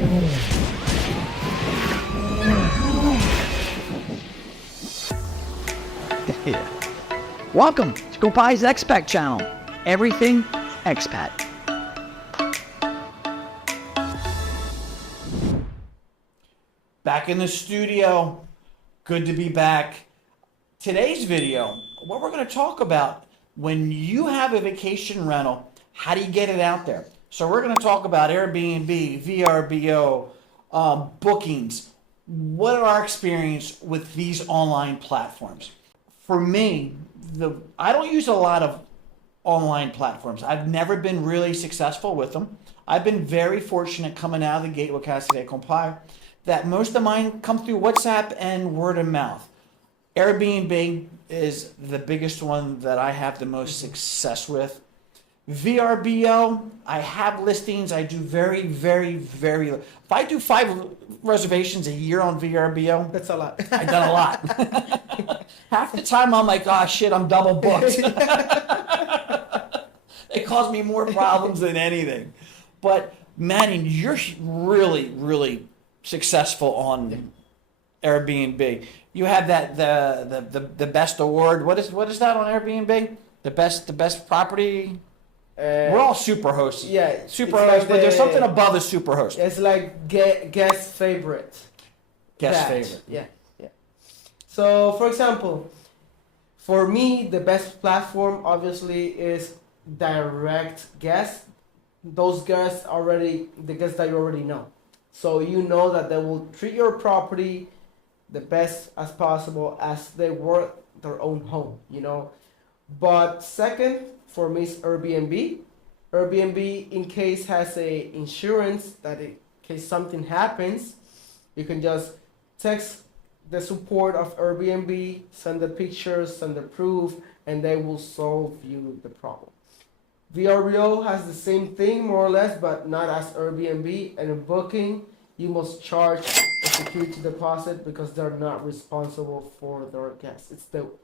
Yeah. Welcome to Compai's expaT channel. Everything expaT. Back in the studio. Good to be back. Today's video, what we're going to talk about, when you have a vacation rental, how do you get it out there? So we're going to talk about Airbnb, VRBO, bookings. What are our experience with these online platforms? For me, I don't use a lot of online platforms. I've never been really successful with them. I've been very fortunate coming out of the gate with Casa De Compai that most of mine come through WhatsApp and word of mouth. Airbnb is the biggest one that I have the most success with. VRBO, I have listings. I do very, if I do 5 reservations a year on VRBO, that's a lot. I've done a lot. Half the time I'm like, oh shit, I'm double booked. It caused me more problems than anything. But Manny, you're really successful on Airbnb. You have that the best award. What is that on Airbnb? The best property. We're all super hosts. Yeah, super hosts, like but there's something above a super host. It's like guest favorite. Guest favorite. Yeah. So, for example, for me, the best platform obviously is direct guests. Those guests the guests that you already know. So you know that they will treat your property the best as possible as they were their own home, you know. But second, for me, is Airbnb. Airbnb, in case has a insurance that in case something happens, you can just text the support of Airbnb, send the pictures, send the proof, and they will solve you the problem. VRBO has the same thing, more or less, but not as Airbnb. And in booking, you must charge a security deposit because they're not responsible for their guests.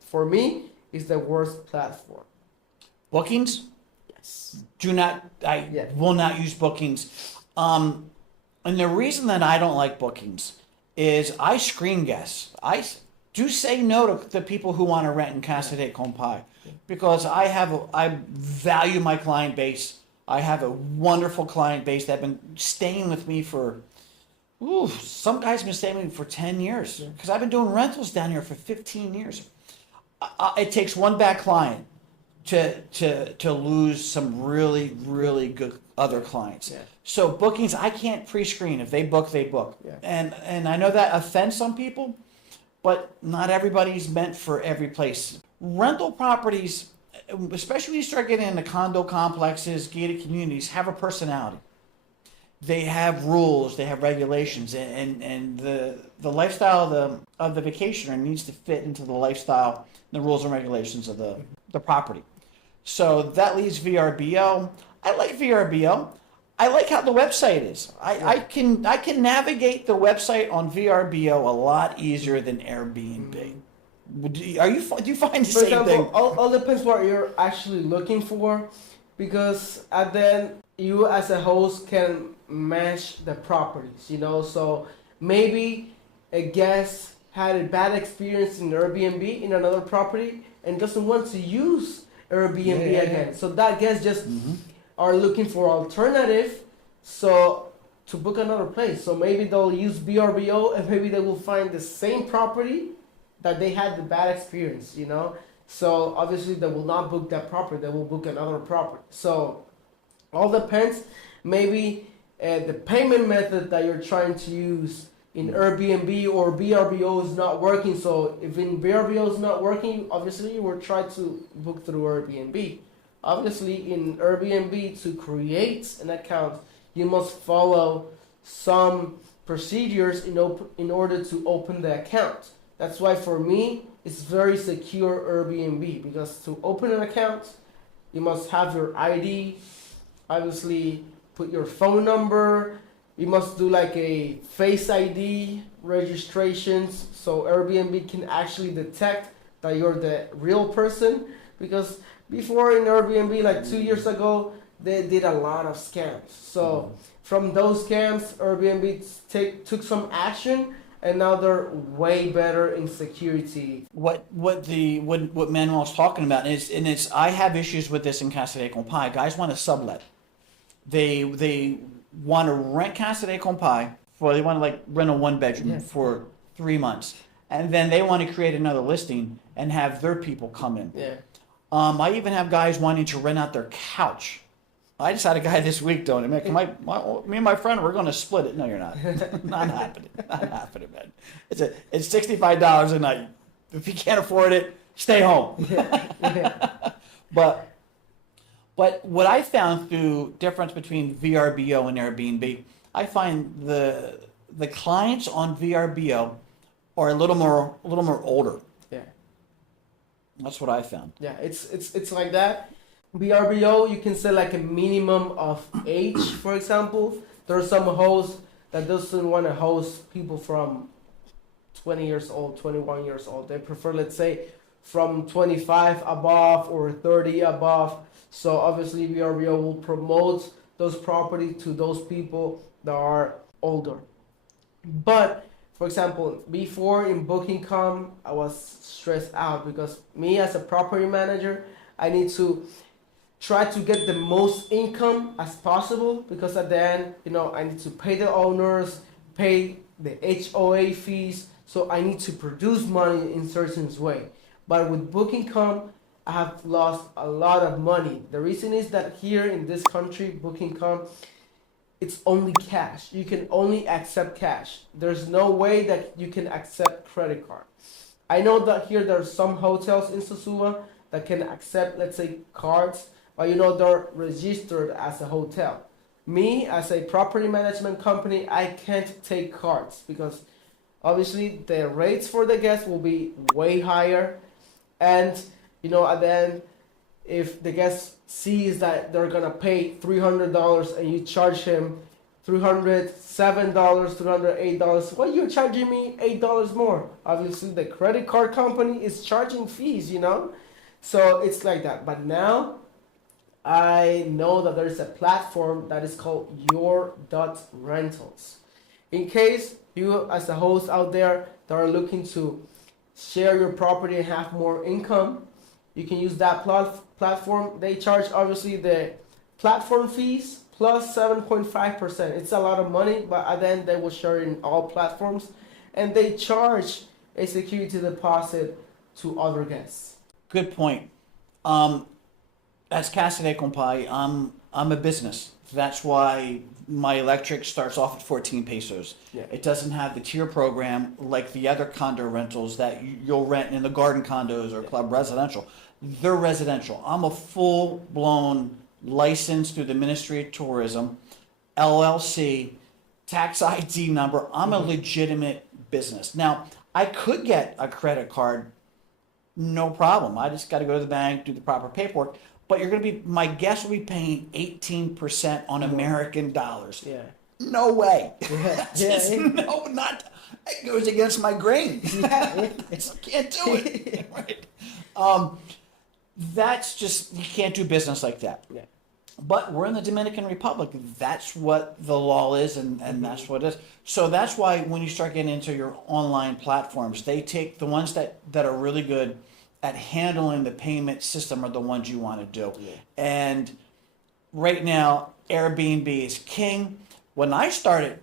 For me, it's the worst platform. Bookings? Yes. I will not use bookings. And the reason that I don't like bookings is I screen guests. I do say no to the people who want to rent in Casa De Compai because I value my client base. I have a wonderful client base that have been staying with me for, some guys have been staying with me for 10 years because I've been doing rentals down here for 15 years. It takes one bad client to lose some really good other clients. Yeah. So bookings, I can't pre-screen. If they book, they book. Yeah. And I know that offends some people, but not everybody's meant for every place. Rental properties, especially when you start getting into condo complexes, gated communities, have a personality. They have rules, they have regulations, and the lifestyle of the vacationer needs to fit into the lifestyle, the rules and regulations of the property. So that leaves VRBO. I like VRBO. I like how the website is. I can navigate the website on VRBO a lot easier than Airbnb. Do you find the same thing? All depends what you're actually looking for, because at the end you as a host can match the properties, you know. So maybe a guest had a bad experience in Airbnb in another property and doesn't want to use Airbnb again. So that guest just are looking for alternative, so to book another place. So maybe they'll use VRBO and maybe they will find the same property that they had the bad experience, you know. So obviously they will not book that property, they will book another property. So all depends. Maybe the payment method that you're trying to use in Airbnb or VRBO is not working. So if in VRBO is not working, obviously you will try to book through Airbnb. Obviously in Airbnb, to create an account, you must follow some procedures in order to open the account. That's why for me, it's very secure Airbnb, because to open an account, you must have your ID, obviously put your phone number, you must do like a Face ID registrations, so Airbnb can actually detect that you're the real person. Because before in Airbnb, like 2 years ago, they did a lot of scams. So from those scams, Airbnb took some action, and now they're way better in security. What Manuel's talking about is, and it's, I have issues with this in Casa De Compai. Guys want to sublet. They want to rent Casa De Compai for, they want to like rent a 1 bedroom Yes. for 3 months, and then they want to create another listing and have their people come in. Yeah. I even have guys wanting to rent out their couch. I just had a guy this week doing it. Me and my friend, we're going to split it. No, you're not. Not happening. Not happening, man. It's $65 a night. If you can't afford it, stay home. Yeah. But what I found through difference between VRBO and Airbnb, I find the clients on VRBO are a little more older. Yeah. That's what I found. Yeah, it's like that. VRBO, you can set like a minimum of age, for example. There are some hosts that doesn't want to host people from 20 years old, 21 years old. They prefer, let's say, from 25 above or 30 above. So obviously VRBO will promote those properties to those people that are older. But for example, before in Booking.com, I was stressed out because me as a property manager, I need to try to get the most income as possible, because at the end, I need to pay the owners, pay the HOA fees. So I need to produce money in certain way. But with Booking.com, I have lost a lot of money. The reason is that here in this country, Booking.com, it's only cash. You can only accept cash. There's no way that you can accept credit card. I know that here there are some hotels in Sosua that can accept, let's say, cards, but they're registered as a hotel. Me, as a property management company, I can't take cards because obviously the rates for the guests will be way higher. And, at the end, if the guest sees that they're gonna pay $300 and you charge him $307, $308, why you're charging me $8 more? Obviously, the credit card company is charging fees, So it's like that. But now I know that there's a platform that is called Your.Rentals. In case you, as a host out there, that are looking to share your property and have more income, you can use that platform. They charge obviously the platform fees plus 7.5%. It's a lot of money, but then they will share it in all platforms, and they charge a security deposit to other guests. Good point. As Casa De Compai, I'm a business. That's why my electric starts off at 14 pesos. Yeah. It doesn't have the tier program like the other condo rentals that you'll rent in the garden condos or club residential. They're residential. I'm a full-blown license through the Ministry of Tourism, LLC, tax ID number. I'm a legitimate business. Now, I could get a credit card, no problem. I just got to go to the bank, do the proper paperwork. But my guests will be paying 18% on American dollars. Yeah. No way. Yeah. It goes against my grain. Yeah. I can't do it. Right. That's just, you can't do business like that. Yeah. But we're in the Dominican Republic. That's what the law is, and that's what it is. So that's why when you start getting into your online platforms, they take the ones that are really good at handling the payment system are the ones you want to do. Yeah. And right now, Airbnb is king. When I started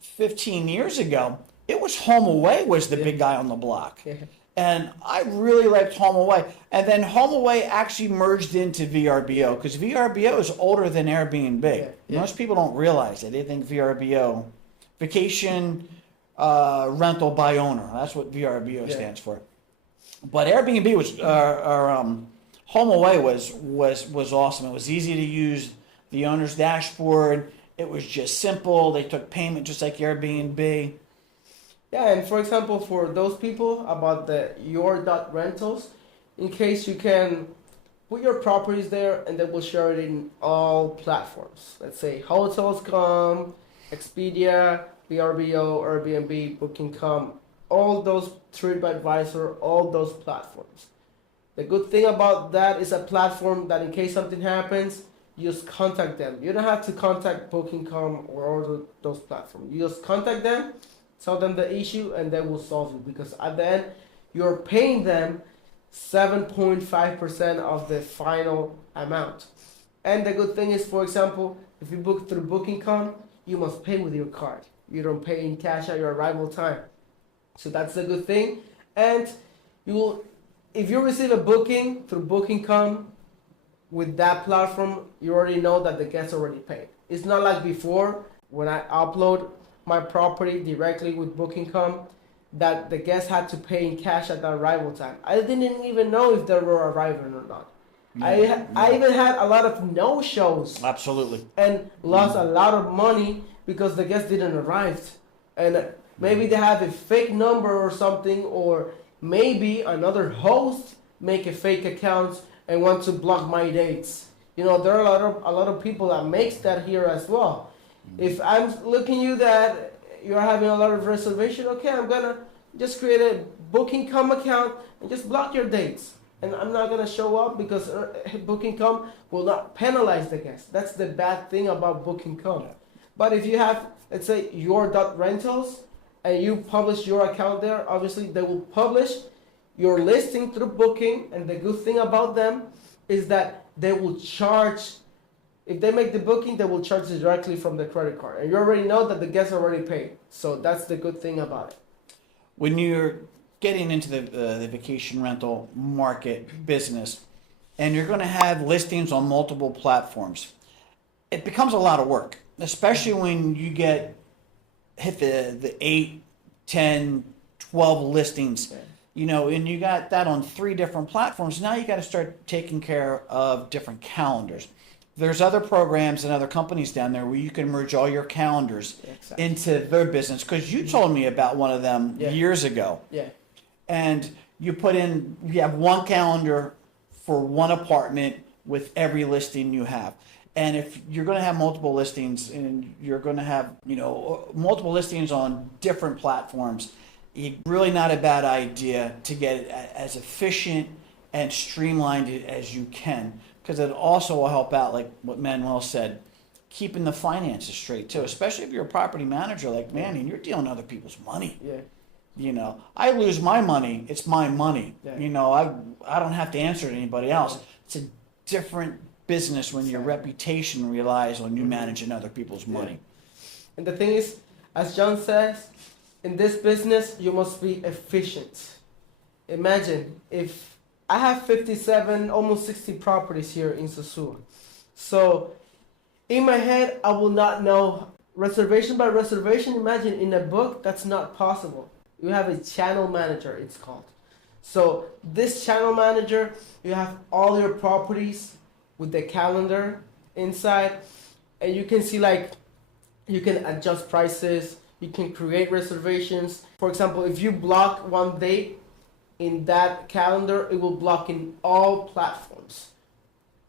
15 years ago, it was HomeAway was the big guy on the block. Yeah. And I really liked HomeAway. And then HomeAway actually merged into VRBO because VRBO is older than Airbnb. Yeah. Most people don't realize it. They think VRBO, Vacation Rental by Owner. That's what VRBO stands for. But Airbnb was, HomeAway was awesome. It was easy to use. The owner's dashboard. It was just simple. They took payment just like Airbnb. Yeah, and for example, for those people about the Your.Rentals, in case you can put your properties there and they will share it in all platforms. Let's say Hotels.com, Expedia, VRBO, Airbnb, Booking.com, all those TripAdvisor, all those platforms. The good thing about that is a platform that in case something happens, you just contact them. You don't have to contact Booking.com or all those platforms. You just contact them, tell them the issue, and they will solve it. Because at the end, you're paying them 7.5% of the final amount. And the good thing is, for example, if you book through Booking.com, you must pay with your card. You don't pay in cash at your arrival time. So that's the good thing. And you will, if you receive a booking through Booking.com with that platform, you already know that the guest already paid. It's not like before when I upload my property directly with Booking.com that the guest had to pay in cash at the arrival time. I didn't even know if they were arriving or not. I even had a lot of no-shows. Absolutely. And lost a lot of money because the guest didn't arrive. And maybe they have a fake number or something, or maybe another host make a fake account and want to block my dates. You know, there are a lot of people that makes that here as well. If I'm looking you that you're having a lot of reservation, okay, I'm gonna just create a Booking.com account and just block your dates. And I'm not gonna show up because Booking.com will not penalize the guest. That's the bad thing about Booking.com. But if you have, let's say, your.rentals and you publish your account there, obviously they will publish your listing through Booking. And the good thing about them is that they will charge, if they make the booking, they will charge it directly from the credit card. And you already know that the guest already paid. So that's the good thing about it. When you're getting into the vacation rental market business and you're going to have listings on multiple platforms, it becomes a lot of work, especially when you hit the 8, 10, 12 listings, you know, and you got that on 3 different platforms. Now you got to start taking care of different calendars. There's other programs and other companies down there where you can merge all your calendars into their business, because you told me about one of them years ago. Yeah. And you have one calendar for one apartment with every listing you have. And if you're going to have multiple listings and you're going to have, you know, multiple listings on different platforms, it's really not a bad idea to get it as efficient and streamlined as you can, because it also will help out, like what Manuel said, keeping the finances straight too, especially if you're a property manager like Manny and you're dealing with other people's money. Yeah. You know, I lose my money, it's my money. Yeah. You know, I don't have to answer to anybody else. It's a different business when your reputation relies on you managing other people's money. And the thing is, as John says, in this business, you must be efficient. Imagine if I have 57, almost 60 properties here in Sosua. So in my head, I will not know reservation by reservation. Imagine in a book, that's not possible. You have a channel manager, it's called. So this channel manager, you have all your properties with the calendar inside, and you can see, like, you can adjust prices, you can create reservations. For example, if you block one date in that calendar, it will block in all platforms.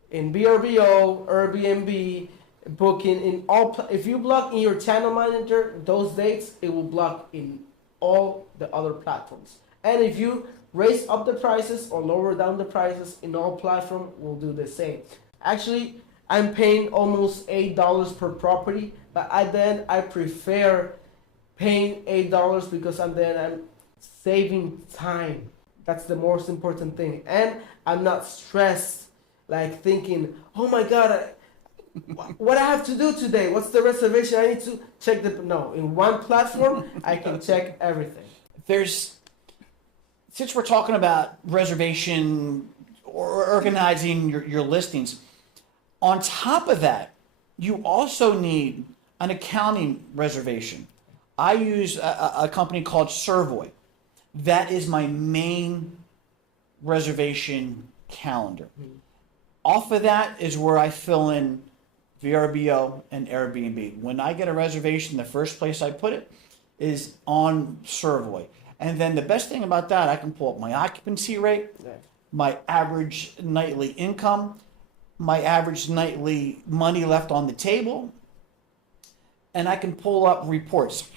In VRBO, Airbnb, Booking, in all. If you block in your channel manager those dates, it will block in all the other platforms. And if you raise up the prices or lower down the prices in all platforms, will do the same. Actually, I'm paying almost $8 per property, but then I prefer paying $8 because I'm saving time. That's the most important thing. And I'm not stressed, like thinking, oh my God, what I have to do today? What's the reservation? I need to check no, in one platform, I can check everything. Since we're talking about reservation or organizing your listings, on top of that, you also need an accounting reservation. I use a company called Servoy. That is my main reservation calendar. Off of that is where I fill in VRBO and Airbnb. When I get a reservation, the first place I put it is on Servoy. And then the best thing about that, I can pull up my occupancy rate, my average nightly income, my average nightly money left on the table, and I can pull up reports.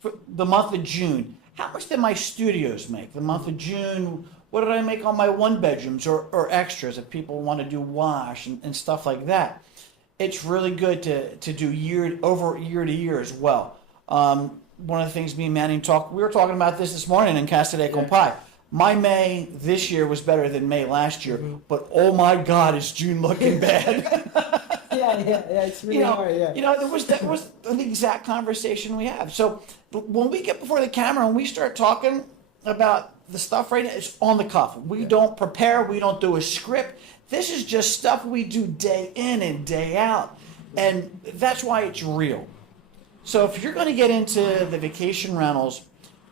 For the month of June, how much did my studios make? The month of June, What did I make on my 1 bedrooms or extras if people want to do wash and stuff like that? It's really good to do year to year as well. One of the things me and Manny we were talking about this morning in Casa De Compai. My May this year was better than May last year, but oh my God, is June looking bad? It's really hard. That was an exact conversation we have. So when we get before the camera and we start talking about the stuff right now, it's on the cuff. We don't prepare. We don't do a script. This is just stuff we do day in and day out, and that's why it's real. So if you're going to get into the vacation rentals,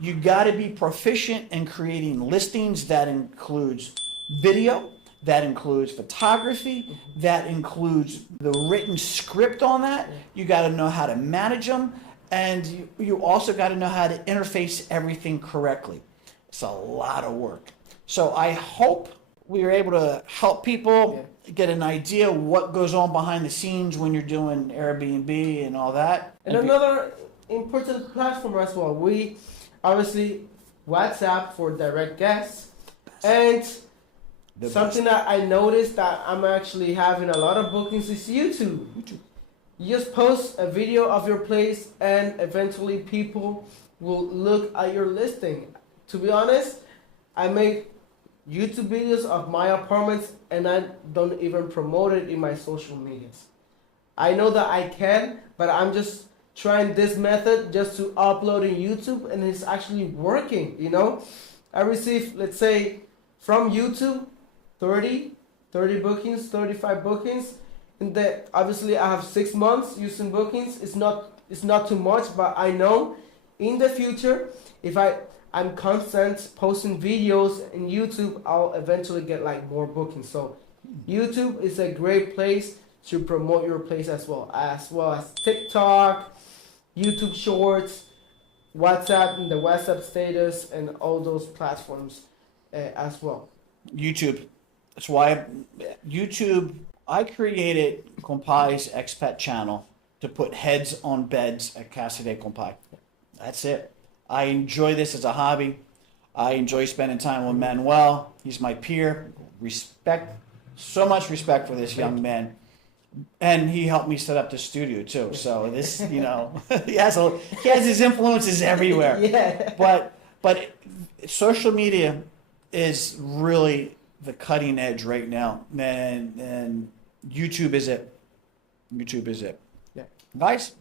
you got to be proficient in creating listings. That includes video, that includes photography, that includes the written script on that. You got to know how to manage them, and you also got to know how to interface everything correctly. It's a lot of work. So I hope we are able to help people get an idea what goes on behind the scenes when you're doing Airbnb and all that. And another important platform as well. We obviously WhatsApp for direct guests, and something that I noticed that I'm actually having a lot of bookings is YouTube. You just post a video of your place, and eventually people will look at your listing. To be honest, I make YouTube videos of my apartments, and I don't even promote it in my social medias. I know that I can, but I'm just trying this method just to upload in YouTube, and it's actually working, I receive, let's say, from YouTube, 30 bookings, 35 bookings. And that obviously I have 6 months using bookings. It's not too much, but I know in the future, if I'm constant posting videos in YouTube, I'll eventually get like more bookings. So YouTube is a great place to promote your place as well as TikTok, YouTube Shorts, WhatsApp and the WhatsApp status, and all those platforms as well. YouTube. That's why I created Compai's expaT channel to put heads on beds at Casa De Compai. That's it. I enjoy this as a hobby. I enjoy spending time with Manuel. He's my peer. So much respect for this young man. And he helped me set up the studio too. So this, he has his influences everywhere. Yeah. But social media is really the cutting edge right now, and YouTube is it. YouTube is it. Yeah. Guys,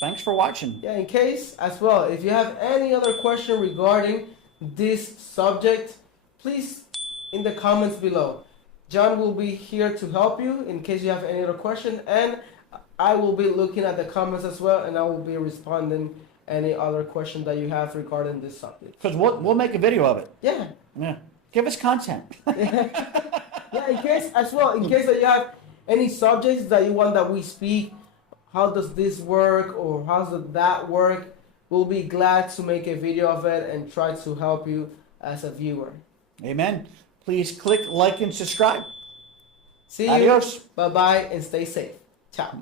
thanks for watching. Yeah, in case as well, if you have any other question regarding this subject, please in the comments below. John will be here to help you in case you have any other question, and I will be looking at the comments as well, and I will be responding any other question that you have regarding this subject. Because we'll make a video of it. Yeah. Give us content. Yeah, in case that you have any subjects that you want that we speak, how does this work or how does that work, we'll be glad to make a video of it and try to help you as a viewer. Amen. Please click like and subscribe. See you. Adios. Bye-bye and stay safe. Ciao.